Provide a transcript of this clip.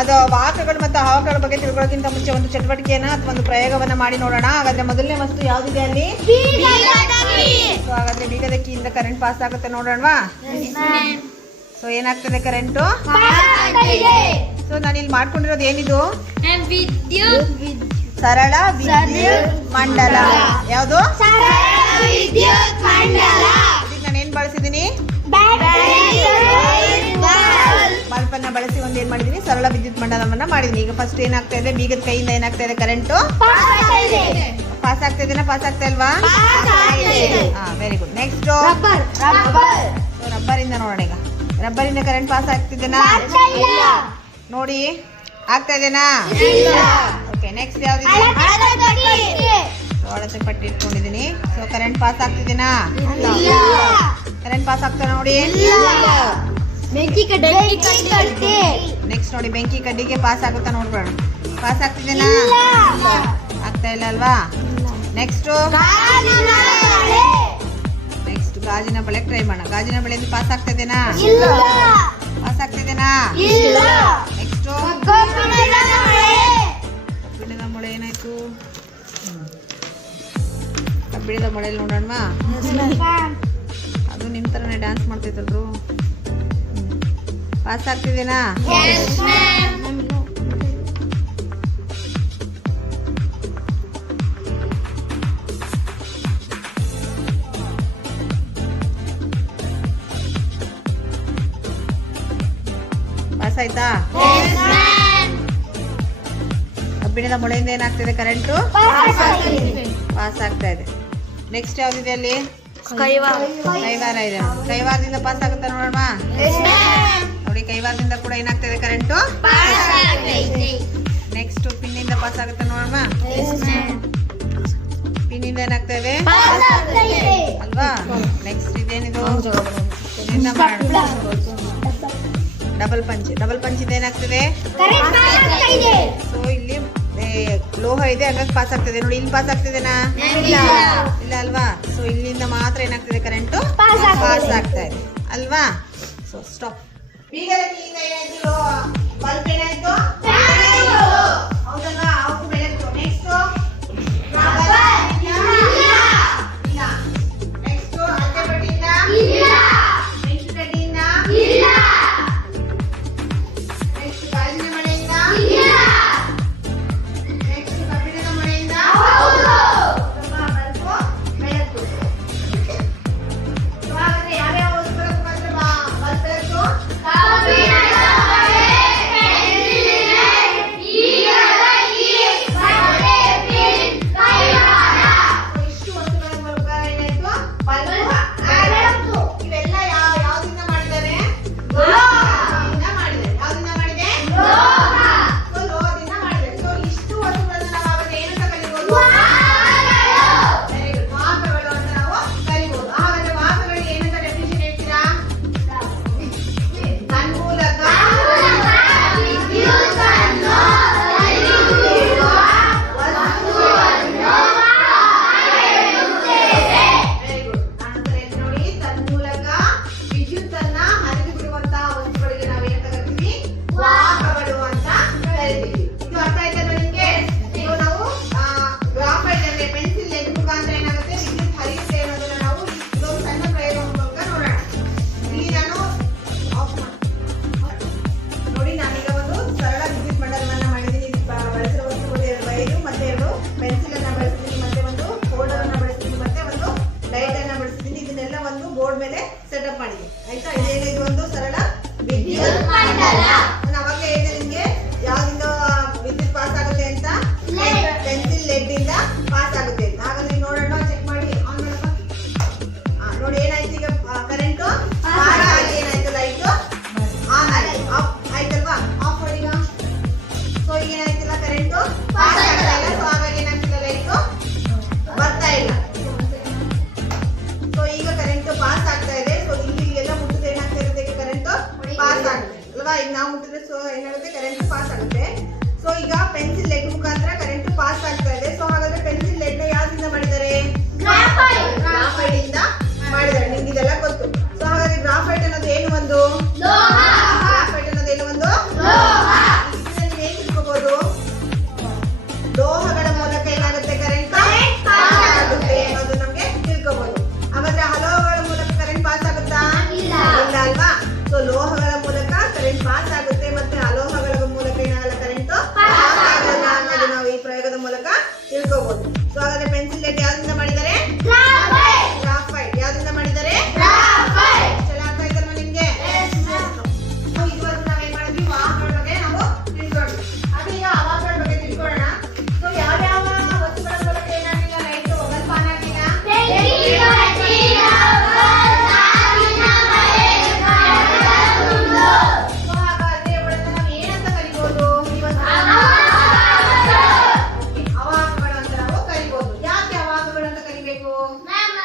ಅದು ವಾಹಕಗಳು ಮತ್ತು ಆವಾಹಕಗಳ ಬಗ್ಗೆ ತಿಳ್ಕೊಳ್ಳೋಕ್ಕಿಂತ ಮುಂಚೆ ಒಂದು ಚಟುವಟಿಕೆಯನ್ನ ಅಥವಾ ಒಂದು ಪ್ರಯೋಗವನ್ನ ಮಾಡಿ ನೋಡೋಣ. ಹಾಗಾದ್ರೆ ಮೊದಲನೇ ವಸ್ತು ಯಾವ್ದಿದೆ ಅಲ್ಲಿ? ಸೊ ಹಾಗಾದ್ರೆ ಬೀಗದ ಕೀಯಿಂದ ಕರೆಂಟ್ ಪಾಸ್ ಆಗುತ್ತೆ ನೋಡೋಣವಾ? ಸೊ ಏನಾಗ್ತದೆ ಕರೆಂಟು? ಸೊ ನಾನು ಇಲ್ಲಿ ಮಾಡ್ಕೊಂಡಿರೋದು ಏನಿದು? ಸರಳ ವಿದ್ಯುತ್ ಮಂಡಲ. ಯಾವುದು? ನಾನೇನ್ ಬಳಸಿದೀನಿ? ಬಲ್ಬ್ ಅನ್ನ ಬಳಸಿ ಒಂದು ಏನ್ ಮಾಡಿದೀನಿ? ಸರಳ ವಿದ್ಯುತ್ ಮಂಡಲವನ್ನ ಮಾಡಿದೀನಿ. ಈಗ ಫಸ್ಟ್ ಏನಾಗ್ತಾ ಇದೆ? ಬೀಗದ ಕೈಯಿಂದ ಏನಾಗ್ತಾ ಇದೆ? ಕರೆಂಟು ಪಾಸ್ ಆಗ್ತಾ ಇದೆನಾ? ಪಾಸ್ ಆಗ್ತಾ ಇಲ್ವಾ? Very good. ನೆಕ್ಸ್ಟ್ ರಬ್ಬರ್ ಇಂದ ನೋಡೋಣ. ಈಗ ರಬ್ಬರ್ ಇಂದ ಕರೆಂಟ್ ಪಾಸ್ ಆಗ್ತಿದೆನಾ? ನೋಡಿ ಆಗ್ತಾ ಇದೆನಾ? ಓಕೆ. ನೆಕ್ಸ್ಟ್ ಯಾವ್ದಿದೆ? ಅಳತೆ ಪಟ್ಟಿ ಇಟ್ಕೊಂಡಿದೀನಿ. ಸೊ ಕರೆಂಟ್ ಪಾಸ್ ಆಗ್ತಿದೆನಾ? ಕರೆಂಟ್ ಪಾಸ್ ಆಗ್ತಾ ನೋಡಿ. ನೆಕ್ಸ್ಟ್ ನೋಡಿ ಬೆಂಕಿ ಕಡ್ಡಿಗೆ ಪಾಸ್ ಆಗುತ್ತಾ ನೋಡ್ಬೇಡ. ಪಾಸ್ ಆಗ್ತಿದೆನಾ? ಆಗ್ತಾ ಇಲ್ಲ ಅಲ್ವಾ? ನೆಕ್ಸ್ಟ್ ಗಾಜಿನ ಬಳೆ ಟ್ರೈ ಮಾಡೋಣ. ಗಾಜಿನ ಬಳೆಯಿಂದ ಪಾಸ್ ಆಗ್ತಿದೆನಾ? ಪಾಸ್ ಆಗ್ತಿದೆನಾ? ನೆಕ್ಸ್ಟ್ ಕಬ್ಬಿಣದ ಮೊಳೆ ಏನಾಯ್ತು? ಕಬ್ಬಿಣದ ಮೊಳೆಯಲ್ಲಿ ನೋಡೋಣ. ಅದು ನಿಮ್ ತರನೇ ಡ್ಯಾನ್ಸ್ ಮಾಡ್ತೈತಲ್ರು. ಪಾಸ್ ಆಗ್ತಿದೆನಾ? ಪಾಸ್ ಆಯ್ತಾ? ಕಬ್ಬಿಣದ ಮೊಳೆಯಿಂದ ಏನಾಗ್ತಿದೆ? ಕರೆಂಟು ಪಾಸ್ ಆಗ್ತಾ ಇದೆ. ನೆಕ್ಸ್ಟ್ ಯಾವ್ದಿದೆ ಅಲ್ಲಿ? ಕೈವಾರ ಇದೆ. ಕೈವಾರದಿಂದ ಪಾಸ್ ಆಗುತ್ತಾ ನೋಡೋಣ. ನೋಡಿ ಕೈವಾರದಿಂದ ಕೂಡ ಏನಾಗ್ತದೆ? ಕರೆಂಟು. ನೆಕ್ಸ್ಟ್ ಪಿನ್ನಿಂದ ಪಾಸ್ ಆಗುತ್ತಾ ನೋಡೋಣ. ಪಿನ್ನಿಂದ ಏನಾಗ್ತದೆ ಅಲ್ವಾ? ನೆಕ್ಸ್ಟ್ ಇದೇನಿದು? Double punch. ಡಬಲ್ ಪಂಚ್ ಇಂದ ಏನಾಗ್ತದೆ? ಸೊ ಇಲ್ಲಿ ಲೋಹ ಇದೆ, ಹಾಗಾಗಿ ಪಾಸ್ ಆಗ್ತದೆ. ನೋಡಿ ಇಲ್ಲಿ ಪಾಸ್ ಆಗ್ತಿದೆನಾ? ಇಲ್ಲ ಅಲ್ವಾ? ಸೊ ಇಲ್ಲಿಂದ ಮಾತ್ರ ಏನಾಗ್ತದೆ? ಕರೆಂಟು ಪಾಸ್ ಆಗ್ತಾ ಇದೆ ಅಲ್ವಾ? So stop. ಬೀಗದ ಕೀಯಿಂದ ಏನಾಯ್ತು? ಬಲ್ಬ್ ಏನಾಯ್ತು? ಹೌದಲ್ವಾ? ಅವ್ರು ಬೆಳಕು. ನೆಕ್ಸ್ಟ್ ನೆಕ್ಸ್ಟ್ ಅಳತೆ ಪಟ್ಟಿಯಿಂದ ಬೆಂಕಿ ಕಡ್ಡಿಯಿಂದ ನೆಕ್ಸ್ಟ್ ಗಾಜಿನ ಮಳೆಯಿಂದ ನೆಕ್ಸ್ಟ್ ಕಬ್ಬಿಣದ ಮಳೆಯಿಂದ ಬೆಳಕು. ಹಾಗಾದ್ರೆ ಯಾವ್ಯಾವ ವಸ್ತುಗಳ ಮುಖಾಂತರ ಬಲ್ಬ್ ಬೆಳಕು? ಇಷ್ಟು ವಸ್ತುಗಳ ಮೂಲಕ ಏನಾಯ್ತು? ಬಲ್ಬ್. ಇವೆಲ್ಲ ಯಾವ್ದಿಂದ ಮಾಡಿದ್ದಾರೆ? ಲೋಹದಿಂದ ಮಾಡಿದ್ದಾರೆ. ಯಾವ್ದಿಂದ ಮಾಡಿದೆ? ಸೊ ಲೋಹದಿಂದ ಮಾಡಿದ್ದಾರೆ. ಸೊ ಇಷ್ಟು ವಸ್ತುಗಳನ್ನ ನಾವು ಆವಾಗ ಏನಂತ ಕಲಿಬಹುದು? Very good. ವಾಹಕಗಳು ಅಂತ ನಾವು ಕಲಿಬಹುದು. ಹಾಗಾದ್ರೆ ವಾಹಕಗಳಿಗೆ ಏನಂತ ಡೆಫಿನಿಷನ್ ಹೇಳ್ತೀರಾ? ತನ್ಮೂಲಕ ವಿದ್ಯುತ್ತನ್ನು ಹರಿಬಿಡುವ ವಸ್ತುವನ್ನು ವೆರಿ ಗುಡ್. ಆನ್ಸರ್ ಏನು ನೋಡಿ? ತನ್ಮೂಲಕ ವಿದ್ಯುತ್ತನ್ನ ಹರಿಬಿಡುವಂತಹ ವಸ್ತುಗಳಿಗೆ ನಾವು ಏನಂತ ಕರಿತೀವಿ? ವಾಹಕಗಳು ಅಂತ ಕರಿತೀವಿ. ಇದು ಅರ್ಥ ಆಯ್ತಲ್ವಾ ನಿಮ್ಗೆ? ಇದು ನಾವು ಗ್ರಾಫೈಟ್ ಅಂದ್ರೆ ಪೆನ್ಸಿಲ್ ಲೆಡ್ ಮುಖಾಂತರ ಏನಾಗುತ್ತೆ? ವಿದ್ಯುತ್ ಹರಿಯುತ್ತೆ ಅನ್ನೋದನ್ನ ನಾವು ಇದೊಂದು ಸಣ್ಣ ಪ್ರಯೋಗದ ಮೂಲಕ ನೋಡೋಣ. ಇಲ್ಲಿ ನಾನು ಆಫ್ ನೋಡಿ. ನಾನೀಗ ಒಂದು ಸರಳ ವಿದ್ಯುತ್ ಮಂಡಲವನ್ನ ಮಾಡಿದ್ದೀನಿ. ಬಳಸಿರೋ ವಸ್ತುಗಳು 2 ವೈರು ಮತ್ತೆ 2 ಪೆನ್ಸಿಲ್ ಅನ್ನ ಬಳಸಿದ್ದೀನಿ, ಮತ್ತೆ ಒಂದು ಹೋಲ್ಡರ್ ಅನ್ನ ಬಳಸಿದ್ದೀನಿ, ಮತ್ತೆ ಒಂದು ಲೈಟ್ ಅನ್ನ ಬಳಸಿದ್ದೀನಿ. ಇದನ್ನೆಲ್ಲ ಒಂದು ಬೋರ್ಡ್ ಮೇಲೆ ಸೆಟಪ್ ಮಾಡಿದ್ದೀನಿ. ಆಯ್ತಾ? ಇದೇನಿದು? ಒಂದು ಸರಳ ವಿದ್ಯುತ್ ಮಂಡಲ. ನಾನು ಅವಾಗ ಹೇಳಿದೆ ನಿಮ್ಗೆ ಯಾವ್ದಿಂದ ವಿದ್ಯುತ್ ಪಾಸ್ ಆಗುತ್ತೆ ಅಂತ. ಪೆನ್ಸಿಲ್ ಲೆಡ್ ಇಂದ ಪಾಸ್ ಆಗುತ್ತೆ ಅಂತ. ಹಾಗಾದ್ರೆ ನೋಡೋಣ, ಚೆಕ್ ಮಾಡಿ. ಆನ್ ಮಾಡಪ್ಪ. ನೋಡಿ ಏನಾಯ್ತು? ಈಗ ಕರೆಂಟು ಪಾಸ್ ಆಗಿ ಏನಾಯ್ತು? ಲೈಟ್ ಆನ್ ಆಯ್ತು. ಆಫ್ ಆಯ್ತಲ್ವಾ? ಆಫ್ ಮಾಡಿ ಈಗ. ಸೊ ಈಗ ಏನಾಯ್ತಿಲ್ಲ? ಕರೆಂಟು ಪಾಸ್ ಆಗ್ತಾ ಇಲ್ಲ. ಸೊ ಹಾಗಾಗಿ ಏನಾಗ್ತಿಲ್ಲ? ಲೈಟ್ ಬರ್ತಾ ಇಲ್ಲ. ಸೊ ಈಗ ಕರೆಂಟು ಪಾಸ್ ಆಗ್ತಾ ಇದೆ. ಸೊ ಇಲ್ಲಿ ಎಲ್ಲ ಮುಟ್ಟಿದ್ರೆ ಏನಾಗ್ತಾ ಇರುತ್ತೆ? ಕರೆಂಟು ಪಾಸ್ ಆಗುತ್ತೆ ಅಲ್ವಾ? ಈಗ ನಾವು ಮುಟ್ಟಿದ್ರೆ ಸೊ ಏನಾಗುತ್ತೆ? ಕರೆಂಟ್ ಪಾಸ್ ಆಗುತ್ತೆ. ಸೊ ಈಗ ಪೆನ್ಸಿಲ್ ಲೆಡ್ ಮುಖಾಂತರ ಕರೆಂಟ್ ಪಾಸ್ ಆಗ್ತಾ ಇದೆ. ಸೊ ಹಾಗಾದ್ರೆ ಪೆನ್ಸಿಲ್ ಲೆಡ್ ಯಾವ್ದಿಂದ ಮಾಡಿದ್ದಾರೆ? ಗ್ರಾಫೈಟ್ ಇಂದ ಮಾಡಿದ್ದಾರೆ. ನಿಮ್ಗೆ ಇದೆಲ್ಲ ಗೊತ್ತು. ಸೊ ಹಾಗಾದ್ರೆ ಗ್ರಾಫೈಟ್ ಅನ್ನೋದು ಏನು? ಒಂದು ಗ್ರಾಫೈಟ್ ಅನ್ನೋದು ಏನು? ಒಂದು ಮ್ಯಾಮ್